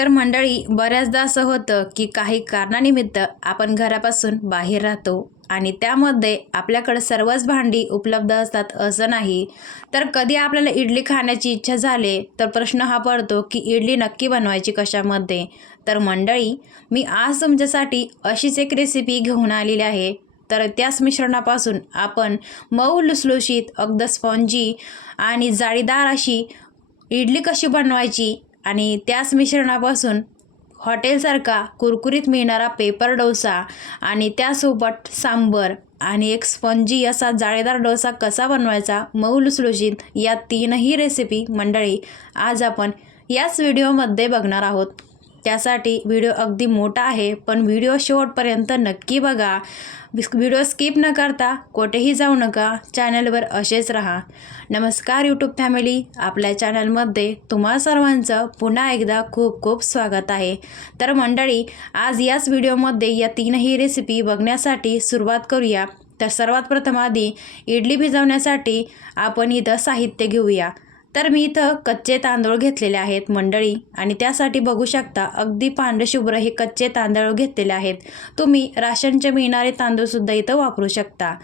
तर मंडळी बऱ्याचदा असं होतं की काही कारणानिमित्त आपण घरापासून बाहेर राहतो आणि त्यामध्ये आपल्याकडे सर्वच भांडी उपलब्ध असतात असं नाही. तर कधी आपल्याला इडली खाण्याची इच्छा झाली तर प्रश्न हा पडतो की इडली नक्की बनवायची कशामध्ये? तर मंडळी मी आज तुमच्यासाठी अशीच एक रेसिपी घेऊन आलेली आहे. तर त्याच मिश्रणापासून आपण मऊ लुसलुशीत अगदी स्पॉन्जी आणि जाळीदार अशी इडली कशी बनवायची आणि त्याच मिश्रणापासून हॉटेलसारखा कुरकुरीत मिळणारा पेपर डोसा आणि त्यासोबत सांबर आणि एक स्पंजी असा जाळीदार डोसा कसा बनवायचा मऊ लुसलुशीत या तीनही रेसिपी मंडळी आज आपण याच व्हिडिओमध्ये बघणार आहोत. त्यासाठी व्हिडिओ अगदी मोठा आहे पण व्हिडिओ शेवटपर्यंत नक्की बघा. व्हिडिओ स्किप न करता कोठेही जाऊ नका. चॅनलवर असेच राहा. नमस्कार यूट्यूब फॅमिली आपल्या चॅनलमध्ये तुम्हा सर्वांचं पुन्हा एकदा खूप खूप स्वागत आहे. तर मंडळी आज याच व्हिडिओमध्ये या तीनही रेसिपी बघण्यासाठी सुरुवात करूया. तर सर्वात प्रथम आधी इडली भिजवण्यासाठी आपण इथं साहित्य घेऊया. तर मी इथं कच्चे तांदूळ घेतलेले आहेत मंडळी. आणि त्यासाठी बघू शकता अगदी पांढरशुभ्र हे कच्चे तांदूळ घेतलेले आहेत. तुम्ही राशनचे मिळणारे तांदूळसुद्धा इथं वापरू शकता.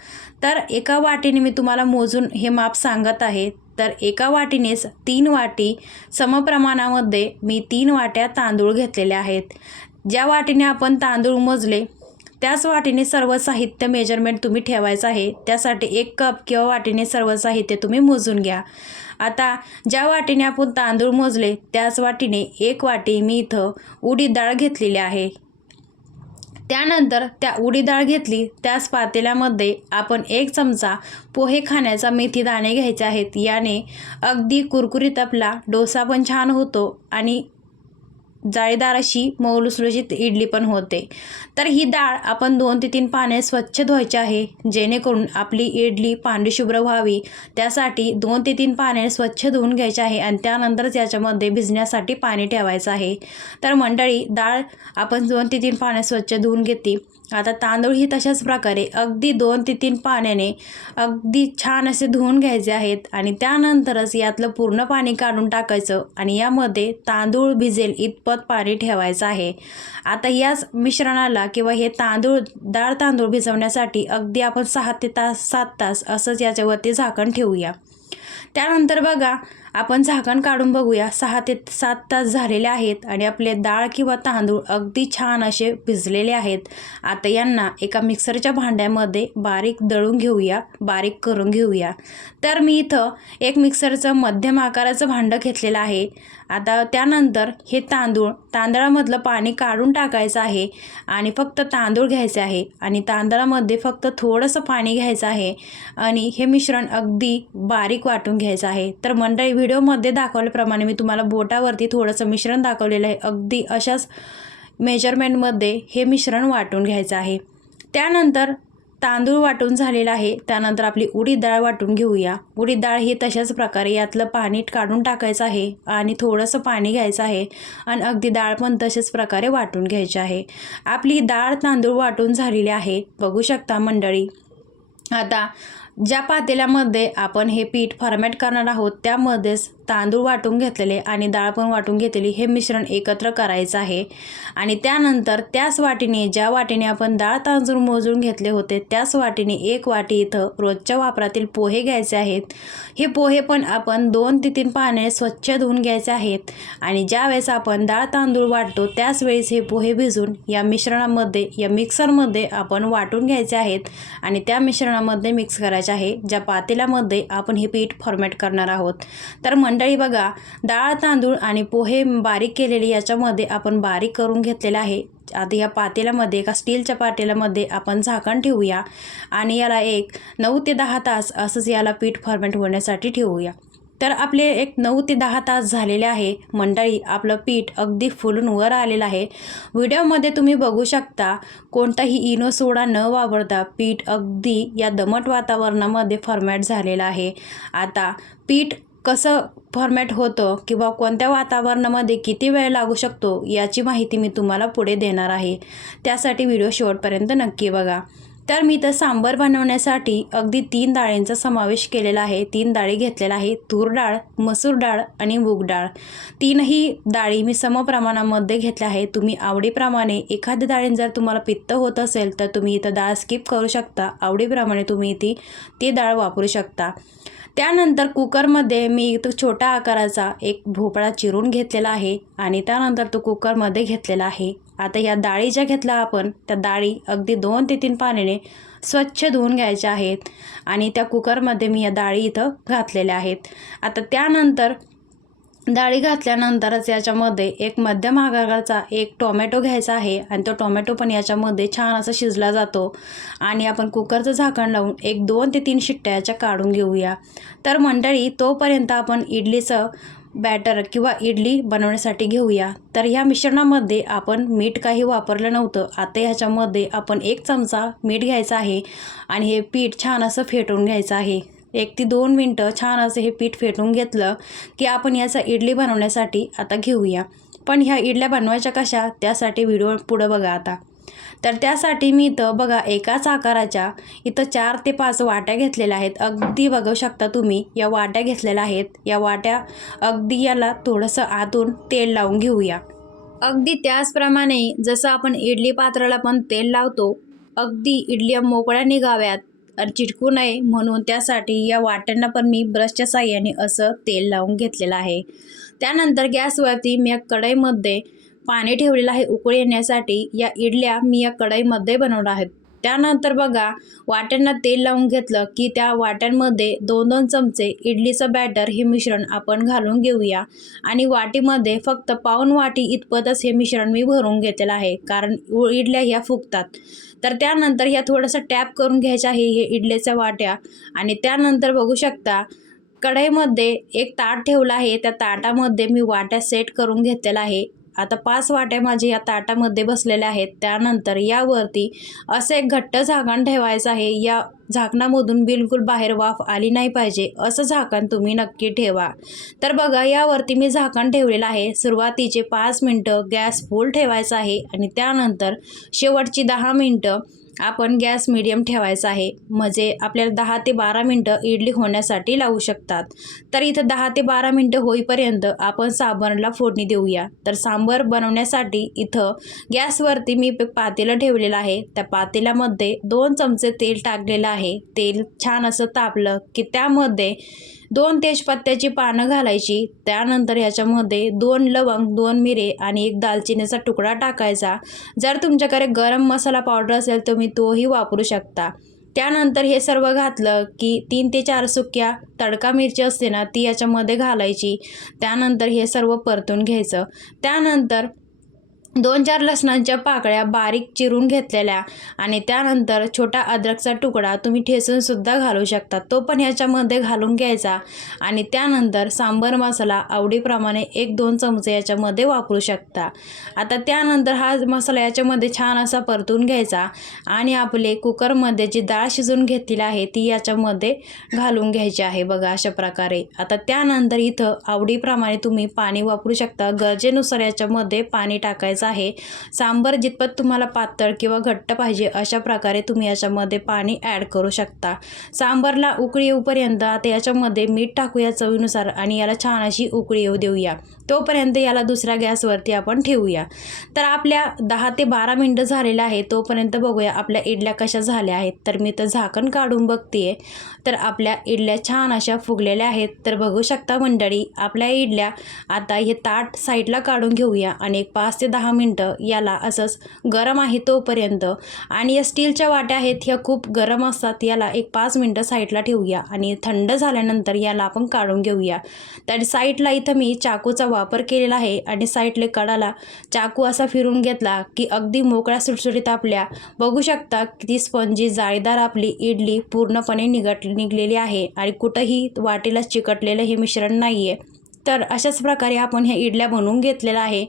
तर एका वाटीने मी तुम्हाला मोजून हे माप सांगत आहे. तर एका वाटीनेच तीन वाटी समप्रमाणामध्ये मी तीन वाट्या तांदूळ घेतलेले आहेत. ज्या वाटीने आपण तांदूळ मोजले त्याच वाटीने सर्व साहित्य मेजरमेंट तुम्ही ठेवायचं आहे. त्यासाठी एक कप किंवा वाटीने सर्व साहित्य तुम्ही मोजून घ्या. आता ज्या वाटीने आपण तांदूळ मोजले त्याच वाटीने एक वाटी मी इथं उडीद डाळ घेतलेली आहे. त्यानंतर त्या उडी डाळ घेतली त्याच पातेल्यामध्ये आपण एक चमचा पोहे खाण्याचा मेथी दाणे घ्यायचे आहेत. याने अगदी कुरकुरीत आपला डोसा पण छान होतो आणि जाळीदार अशी मऊलुसलुशीत इडली पण होते. तर ही डाळ आपण दोन ते तीन पाने स्वच्छ धुवायची आहे जेणेकरून आपली इडली पांढरीशुभ्र व्हावी. त्यासाठी दोन ते तीन पाने स्वच्छ धुवून घ्यायचे आहे आणि त्यानंतरच याच्यामध्ये भिजण्यासाठी पाणी ठेवायचं आहे. तर मंडळी डाळ आपण दोन ते तीन पाने स्वच्छ धुवून घेतली. आता तांदूळ ही तशाच प्रकारे अगदी दोन ते तीन पाण्याने अगदी छान असे धुवून घ्यायचे आहेत आणि त्यानंतरच यातलं पूर्ण पाणी काढून टाकायचं आणि यामध्ये तांदूळ भिजेल इतपत पाणी ठेवायचं आहे. आता याच मिश्रणाला किंवा हे तांदूळ डाळ तांदूळ भिजवण्यासाठी अगदी आपण सहा ते तास सात तास असंच याच्यावरती झाकण ठेवूया. त्यानंतर बघा आपण झाकण काढून बघूया. सहा ते सात तास झालेले आहेत आणि आपले डाळ किंवा तांदूळ अगदी छान असे भिजलेले आहेत. आता यांना एका मिक्सरच्या भांड्यामध्ये बारीक दळून घेऊया बारीक करून घेऊया. तर मी इथं एक मिक्सरचं मध्यम आकाराचं भांडं घेतलेलं आहे. आता त्यानंतर हे तांदूळ तांदळामधलं पाणी काढून टाकायचं आहे आणि फक्त तांदूळ घ्यायचे आहे आणि तांदळामध्ये फक्त थोडंसं पाणी घ्यायचं आहे आणि हे मिश्रण अगदी बारीक वाटून घ्यायचं आहे. तर मंडळी व्हिडिओमध्ये दाखवल्याप्रमाणे मी तुम्हाला बोटावरती थोडंसं मिश्रण दाखवलेलं आहे. अगदी अशाच मेजरमेंटमध्ये हे मिश्रण वाटून घ्यायचं आहे. त्यानंतर तांदूळ वाटून झालेला आहे. त्यानंतर आपली उडीद डाळ वाटून घेऊया. उडीद डाळ ही तशाच प्रकारे यातलं पाणी काढून टाकायचं आहे आणि थोडंसं पाणी घ्यायचं आहे आणि अगदी डाळ पण तशाच प्रकारे वाटून घ्यायची आहे. आपली डाळ तांदूळ वाटून झालेली आहे. बघू शकता मंडळी. आता ज्या पातेल्यामध्ये आपण हे पीठ फॉर्मॅट करणार आहोत त्यामध्येच तांदूळ वाटून घेतलेले आणि डाळ पण वाटून घेतलेली हे मिश्रण एकत्र करायचं आहे. आणि त्यानंतर त्याच वाटीने ज्या वाटीने आपण डाळ तांदूळ मोजून घेतले होते त्याच वाटीने एक वाटी इथं रोजच्या वापरातील पोहे घ्यायचे आहेत. हे पोहे पण आपण दोन ते तीन पाने स्वच्छ धुवून घ्यायचे आहेत. आणि ज्यावेळेस आपण डाळ तांदूळ वाटतो त्याच वेळेस हे पोहे भिजून या मिश्रणामध्ये या मिक्सरमध्ये आपण वाटून घ्यायचे आहेत. आणि त्या मिश्रणामध्ये मिक्स करायचे आहे ज्या पातेल्यामध्ये आपण हे पीठ फॉर्मेट करणार आहोत. तर मंडळी बघा डाळ तांदूळ आणि पोहे बारीक केलेले याच्यामध्ये आपण बारीक करून घेतलेलं आहे. आता या पातेल्यामध्ये एका स्टीलच्या पातेल्यामध्ये आपण झाकण ठेवूया आणि याला एक नऊ ते दहा तास असंच याला पीठ फॉर्मॅट होण्यासाठी ठेवूया. तर आपले एक नऊ ते दहा तास झालेले आहे. मंडळी आपलं पीठ अगदी फुलून वर आलेलं आहे. व्हिडिओमध्ये तुम्ही बघू शकता कोणताही इनो सोडा न वापरता पीठ अगदी या दमट वातावरणामध्ये फॉर्मॅट झालेलं आहे. आता पीठ कसं फॉर्मॅट होतं किंवा कोणत्या वातावरणामध्ये किती वेळ लागू शकतो याची माहिती मी तुम्हाला पुढे देणार आहे. त्यासाठी व्हिडिओ शेवटपर्यंत नक्की बघा. तर मी तर सांबर बनवण्यासाठी अगदी तीन डाळींचा समावेश केलेला आहे. तीन डाळी घेतलेला आहे. तूर डाळ मसूर डाळ आणि मूग डाळ. तीनही डाळी मी समप्रमाणामध्ये घेतल्या आहे तुम्ही आवडीप्रमाणे एखाद्या डाळीं जर तुम्हाला पित्त होत असेल तर तुम्ही इथं डाळ स्किप करू शकता. आवडीप्रमाणे तुम्ही ती ती डाळ वापरू शकता. त्यानंतर कुकरमध्ये मी इथं छोटा आकाराचा एक भोपळा चिरून घेतलेला आहे आणि त्यानंतर तो कुकरमध्ये घेतलेला आहे. आता या डाळी ज्या घेतल्या आपण त्या डाळी अगदी दोन ते तीन पाण्याने स्वच्छ धुवून घ्यायच्या आहेत आणि त्या कुकरमध्ये मी या डाळी इथं घातलेल्या आहेत. आता त्यानंतर डाळी घातल्यानंतरच याच्यामध्ये एक मध्यम आकाराचा एक टोमॅटो घ्यायचा आहे. आणि तो टोमॅटो पण याच्यामध्ये छान असा शिजला जातो. आणि आपण कुकरचं झाकण लावून एक दोन ते तीन शिट्ट्या याच्या काढून घेऊया. तर मंडळी तोपर्यंत आपण इडलीचं बॅटर किंवा इडली बनवण्यासाठी घेऊया. तर ह्या मिश्रणामध्ये आपण मीठ काही वापरलं नव्हतं. आता ह्याच्यामध्ये आपण एक चमचा मीठ घ्यायचा आहे. आणि हे पीठ छान असं फेटून घ्यायचं आहे. एक ते दोन मिनटं छान असं हे पीठ फेटून घेतलं की आपण याचा इडली बनवण्यासाठी आता घेऊया. पण ह्या इडल्या बनवायच्या कशा? त्यासाठी व्हिडिओ पुढं बघा आता. तर त्यासाठी मी इथं बघा एकाच आकाराच्या इथं चार ते पाच वाट्या घेतलेल्या आहेत. अगदी बघू शकता तुम्ही या वाट्या घेतलेल्या आहेत. या वाट्या अगदी याला थोडंसं आतून तेल लावून घेऊया. अगदी त्याचप्रमाणे जसं आपण इडली पात्राला पण तेल लावतो अगदी इडल्या मोकळ्या निघाव्यात. चिटकू नये म्हणून त्यासाठी या वाट्यांना पण मी ब्रशच्या साह्याने असं तेल लावून घेतलेलं आहे. त्यानंतर गॅसवरती मी या कढईमध्ये पाणी ठेवलेलं आहे उकळी येण्यासाठी. या इडल्या मी या कढईमध्ये बनवणार आहेत त्यानंतर बघा वाट्यांना तेल लावून घेतलं की त्या वाट्यांमध्ये दोन दोन चमचे इडलीचं बॅटर हे मिश्रण आपण घालून घेऊया. आणि वाटीमध्ये फक्त पाऊन वाटी इतपतच हे मिश्रण मी भरून घेतलेलं आहे कारण उ- इडल्या ह्या फुगतात. तर त्यानंतर ह्या थोडंसं टॅप करून घ्यायच्या आहे हे इडलीच्या वाट्या. आणि त्यानंतर बघू शकता कढईमध्ये एक ताट ठेवलं आहे. त्या ताटामध्ये मी वाट्या सेट करून घेतलेला आहे. आता पाच वाट्या माझी या ताटामध्ये बसलेल्या आहेत. त्यानंतर यावरती असं एक घट्ट झाकण ठेवायचं आहे. या झाकणामधून बिलकुल बाहेर वाफ आली नाही पाहिजे. असं झाकण तुम्ही नक्की ठेवा. तर बघा यावरती मी झाकण ठेवलेलं आहे. सुरुवातीचे पाच मिनटं गॅस फुल ठेवायचा आहे आणि त्यानंतर शेवटची दहा मिनटं आपण गॅस मिडियम ठेवायचा आहे. म्हणजे आपल्याला दहा ते बारा मिनटं इडली होण्यासाठी लावू शकतात. तर इथं दहा ते बारा मिनटं होईपर्यंत आपण साबणला फोडणी देऊया. तर सांबर बनवण्यासाठी इथं गॅसवरती मी पातेलं ठेवलेलं आहे. त्या पातेल्यामध्ये दोन चमचे तेल टाकलेलं आहे. तेल छान असं तापलं की त्यामध्ये दोन तेजपत्त्याची पानं घालायची. त्यानंतर ह्याच्यामध्ये दोन लवंग दोन मिरे आणि एक दालचिनीचा तुकडा टाकायचा. जर तुमच्याकडे गरम मसाला पावडर असेल तुम्ही तोही वापरू शकता. त्यानंतर हे सर्व घातलं की तीन ते चार सुक्या तडका मिरची असते ना ती याच्यामध्ये घालायची. त्यानंतर हे सर्व परतून घ्यायचं. त्यानंतर दोन चार लसणांच्या पाकळ्या बारीक चिरून घेतलेल्या आणि त्यानंतर छोटा अद्रकचा तुकडा तुम्ही ठेसूनसुद्धा घालू शकता. तो पण ह्याच्यामध्ये घालून घ्यायचा आणि त्यानंतर सांबर मसाला आवडीप्रमाणे एक दोन चमचे याच्यामध्ये वापरू शकता. आता त्यानंतर हा मसाला याच्यामध्ये छान असा परतून घ्यायचा आणि आपले कुकरमध्ये जी डाळ शिजून घेतलेली आहे ती याच्यामध्ये घालून घ्यायची आहे बघा अशा प्रकारे. आता त्यानंतर इथं आवडीप्रमाणे तुम्ही पाणी वापरू शकता. गरजेनुसार याच्यामध्ये पाणी टाकायचं आहे. सांबर जितपत तुम्हाला पातळ किंवा घट्ट पाहिजे अशा प्रकारे तुम्ही याच्यामध्ये पाणी ॲड करू शकता. सांबरला उकळी येऊपर्यंत आता याच्यामध्ये मीठ टाकूया चवीनुसार आणि याला छान अशी उकळी येऊ देऊया. तोपर्यंत याला दुसऱ्या गॅसवरती आपण ठेवूया. तर आपल्या दहा ते बारा मिनटं झालेलं आहे तोपर्यंत बघूया आपल्या इडल्या कशा झाल्या आहेत. तर मी तर झाकण काढून बघते तर आपल्या इडल्या छान अशा फुगलेल्या आहेत. तर बघू शकता मंडळी आपल्या इडल्या आता हे ताट साईडला काढून घेऊया आणि एक पाच ते दहा मिनटं याला असंच गरम आहे तोपर्यंत. आणि या स्टीलच्या वाट्या आहेत ह्या खूप गरम असतात याला एक पाच मिनटं साईडला ठेवूया आणि थंड झाल्यानंतर याला आपण काढून घेऊया. तर साईडला इथं मी चाकूचा वापर केलेला आहे आणि साईडले कडाला चाकू असा फिरून घेतला की अगदी मोकळ्या सुटसुटीत आपल्या. बघू शकता किती स्पंजी जाळीदार आपली इडली पूर्णपणे निघट निघलेली आहे आणि कुठंही वाटेला चिकटलेलं हे मिश्रण नाही आहे तर अशाच प्रकारे आपण ह्या इडल्या बनवून घेतलेल्या आहे.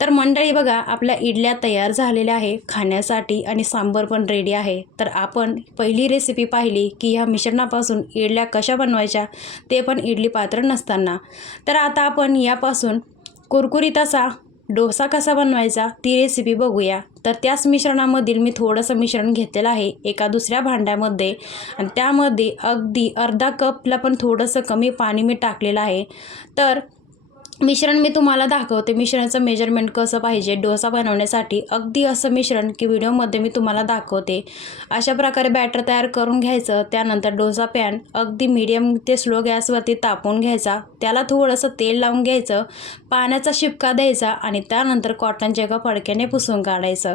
तर मंडळी बघा आपल्या इडल्या तयार झालेल्या आहे खाण्यासाठी आणि सांबर पण रेडी आहे. तर आपण पहिली रेसिपी पाहिली की ह्या मिश्रणापासून इडल्या कशा बनवायच्या ते पण इडली पात्र नसताना. तर आता आपण यापासून कुरकुरीत असा डोसा कसा बनवायचा ती रेसिपी बघूया. तर त्याच मिश्रणामधील मी थोडंसं मिश्रण घेतलेलं आहे एका दुसऱ्या भांड्यामध्ये. आणि त्यामध्ये अगदी अर्धा कपला पण थोडंसं कमी पाणी मी टाकलेलं आहे. तर मिश्रण मी तुम्हाला दाखवते. मिश्रणाचं मेजरमेंट कसं पाहिजे डोसा बनवण्यासाठी अगदी असं मिश्रण की व्हिडिओमध्ये मी तुम्हाला दाखवते. अशा प्रकारे बॅटर तयार करून घ्यायचं त्यानंतर डोसा पॅन अगदी मीडियम ते स्लो गॅसवरती तापवून घ्यायचा. त्याला थोडंसं तेल लावून घ्यायचं पाण्याचा शिपका द्यायचा आणि त्यानंतर कॉटनच्या एका फडक्याने पुसून काढायचं.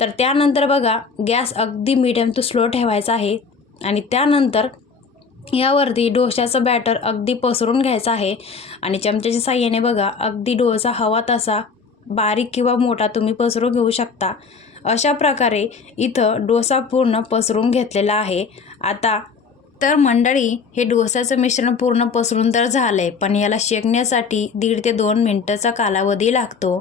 तर त्यानंतर बघा गॅस अगदी मीडियम टू स्लो ठेवायचा आहे. आणि त्यानंतर यावरती डोशाचं बॅटर अगदी पसरून घ्यायचं आहे. आणि चमच्याच्या साह्याने बघा अगदी डोसा हवा तसा बारीक किंवा मोठा तुम्ही पसरून घेऊ शकता. अशा प्रकारे इथं डोसा पूर्ण पसरून घेतलेला आहे. आता तर मंडळी हे डोसाचं मिश्रण पूर्ण पसरून तर झालं आहे पण याला शेकण्यासाठी दीड ते दोन मिनटाचा कालावधी लागतो.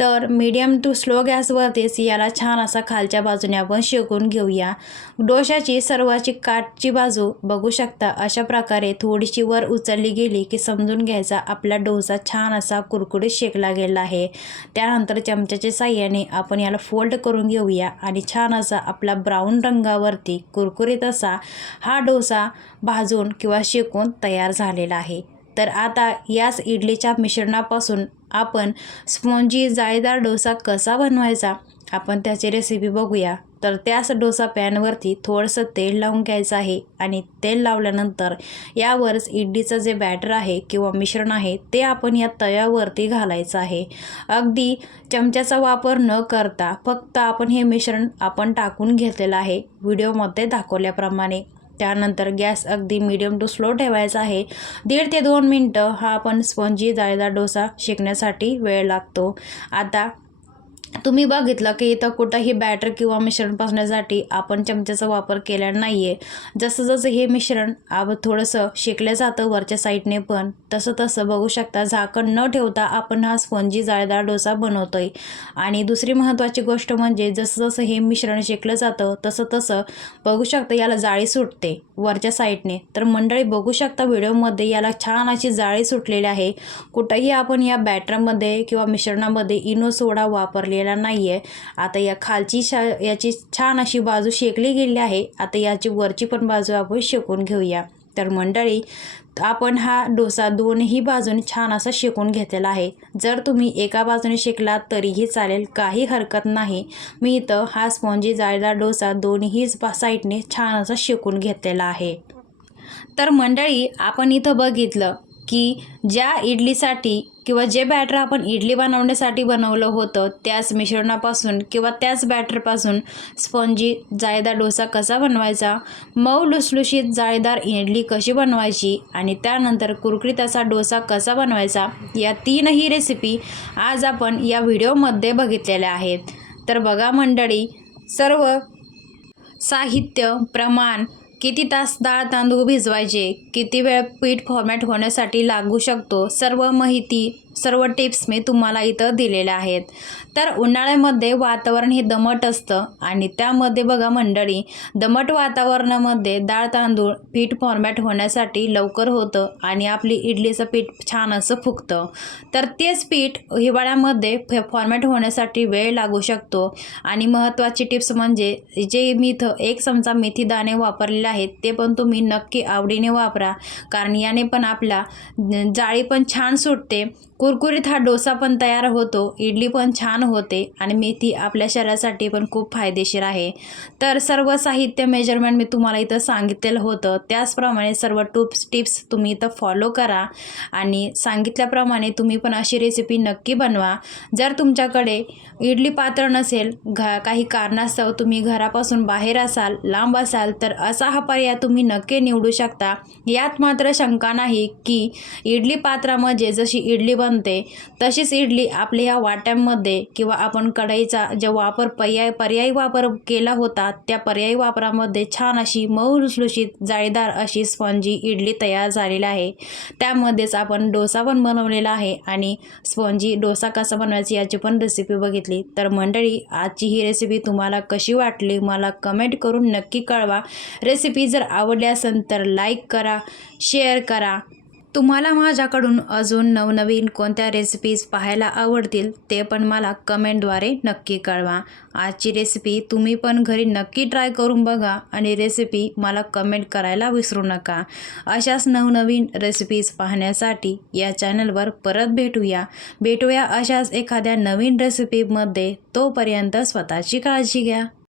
तर मीडियम टू स्लो गॅसवरतीच याला छान असा खालच्या बाजूने आपण शेकून घेऊया. डोशाची सर्वाची काठची बाजू बघू शकता अशा प्रकारे थोडीशी वर उचलली गेली की समजून घ्यायचा आपला डोसा छान असा कुरकुरीत शेकला गेला आहे. त्यानंतर चमच्याच्या साह्याने आपण याला फोल्ड करून घेऊया आणि छान असा आपला ब्राऊन रंगावरती कुरकुरीत असा हा डोसा भाजून किंवा शेकून तयार झालेला आहे. तर आता याच इडलीच्या मिश्रणापासून आपण स्पॉन्जी जाळीदार डोसा कसा बनवायचा आपण त्याची रेसिपी बघूया. तर त्याच डोसा पॅनवरती थोडंसं तेल लावून घ्यायचं आहे आणि तेल लावल्यानंतर यावरच इडलीचं जे बॅटर आहे किंवा मिश्रण आहे ते आपण या तव्यावरती घालायचं आहे. अगदी चमच्याचा वापर न करता फक्त आपण हे मिश्रण आपण टाकून घेतलेलं आहे. व्हिडिओमध्ये दाखवल्याप्रमाणे. त्यानंतर गॅस अगदी मीडियम टू स्लो ठेवायचा आहे. दीड ते दोन मिनटं हा आपण स्पंजी जाळीदार डोसा शिकण्यासाठी वेळ लागतो. आता तुम्ही बघितलं की इथं कुठंही बॅटर किंवा मिश्रण पासण्यासाठी आपण चमच्याचा वापर केला नाही आहे जसं जसं हे मिश्रण आब थोडंसं शेकलं जातं वरच्या साईडने पण तसं तसं बघू शकता झाकण न ठेवता आपण हा स्पंजी जाळीदार डोसा बनवतो आहे आणि दुसरी महत्त्वाची गोष्ट म्हणजे जसं जसं हे मिश्रण शेकलं जातं तसं तसं बघू शकता याला जाळी सुटते वरच्या साईडने तर मंडळी बघू शकता व्हिडिओमध्ये याला छान अशी जाळी सुटलेली आहे. कुठंही आपण या बॅटरमध्ये किंवा मिश्रणामध्ये इनो सोडा वापरलेला नाही आहे आता या खालची शा याची छान अशी बाजू शेकली गेली आहे. आता याची वरची पण बाजू आपण शेकून घेऊया. तर मंडळी आपण हा डोसा दोनही बाजूने छान असा शेकून घेतलेला आहे. जर तुम्ही एका बाजूने शेकला तरीही चालेल काही हरकत नाही. मी इथं हा स्पॉन्जी जाळीदार डोसा दोन्हीच बा साईडने छान असा शेकून घेतलेला आहे. तर मंडळी आपण इथं बघितलं की ज्या इडलीसाठी किंवा जे बॅटर आपण इडली बनवण्यासाठी बनवलं होतं त्याच मिश्रणापासून किंवा त्याच बॅटरपासून स्पंजी जाळीदार डोसा कसा बनवायचा? मऊ लुसलुशीत जाळीदार इडली कशी बनवायची? आणि त्यानंतर कुरकुरीत असा डोसा कसा बनवायचा? या तीनही रेसिपी आज आपण या व्हिडिओमध्ये बघितलेल्या आहेत. तर बघा मंडळी सर्व साहित्य प्रमाण किती तास डाळ तांदूळ भिजवायचे? किती वेळ पीठ फॉर्मॅट होण्यासाठी लागू शकतो? सर्व माहिती सर्व टिप्स मी तुम्हाला इथं दिलेल्या आहेत. तर उन्हाळ्यामध्ये वातावरण हे दमट असतं आणि त्यामध्ये बघा मंडळी दमट वातावरणामध्ये डाळ तांदूळ पीठ फॉर्मॅट होण्यासाठी लवकर होतं आणि आपली इडलीचं पीठ छान असं फुगतं. तर तेच पीठ हिवाळ्यामध्ये फे फॉर्मॅट होण्यासाठी वेळ लागू शकतो. आणि महत्त्वाची टिप्स म्हणजे जे मी इथं एक चमचा मेथी दाणे वापरलेले आहेत ते पण तुम्ही नक्की आवडीने वापरा. कारण याने पण आपला जाळी पण छान सुटते. कुरकुरीत हा डोसा पण तयार होतो इडली पण छान होते आणि मेथी आपल्या शरीरासाठी पण खूप फायदेशीर आहे. तर सर्व साहित्य मेजरमेंट मी तुम्हाला इथं सांगितलेलं होतं. त्याचप्रमाणे सर्व टूप्स टिप्स तुम्ही इथं फॉलो करा आणि सांगितल्याप्रमाणे तुम्ही पण अशी रेसिपी नक्की बनवा. जर तुमच्याकडे इडली पात्र नसेल घ काही कारणास्तव तुम्ही घरापासून बाहेर असाल लांब असाल तर असा हा पर्याय तुम्ही नक्की निवडू शकता. यात मात्र शंका नाही की इडली पात्रामध्ये जशी इडली बन बनते. तशीच इडली आपल्या ह्या वाट्यांमध्ये किंवा आपण कढईचा जे वापर पर्याय पर्यायी वापर केला होता त्या पर्यायी वापरामध्ये छान अशी मऊ लुसलुशीत जाळीदार अशी स्पॉन्जी इडली तयार झालेली आहे. त्यामध्येच आपण डोसा पण बनवलेला आहे आणि स्पॉन्जी डोसा कसा बनवायचा याची पण रेसिपी बघितली. तर मंडळी आजची ही रेसिपी तुम्हाला कशी वाटली मला कमेंट करून नक्की कळवा. रेसिपी जर आवडली असेल तर लाईक करा शेअर करा. तुम्हाला माझ्याकडून अजून नवनवीन कोणत्या रेसिपीज पाहायला आवडतील ते पण मला कमेंटद्वारे नक्की कळवा. आजची रेसिपी तुम्ही पण घरी नक्की ट्राय करून बघा आणि रेसिपी मला कमेंट करायला विसरू नका. अशाच नवनवीन रेसिपीज पाहण्यासाठी या चॅनलवर परत भेटूया. भेटूया अशाच एखाद्या नवीन रेसिपीमध्ये तोपर्यंत स्वतःची काळजी घ्या.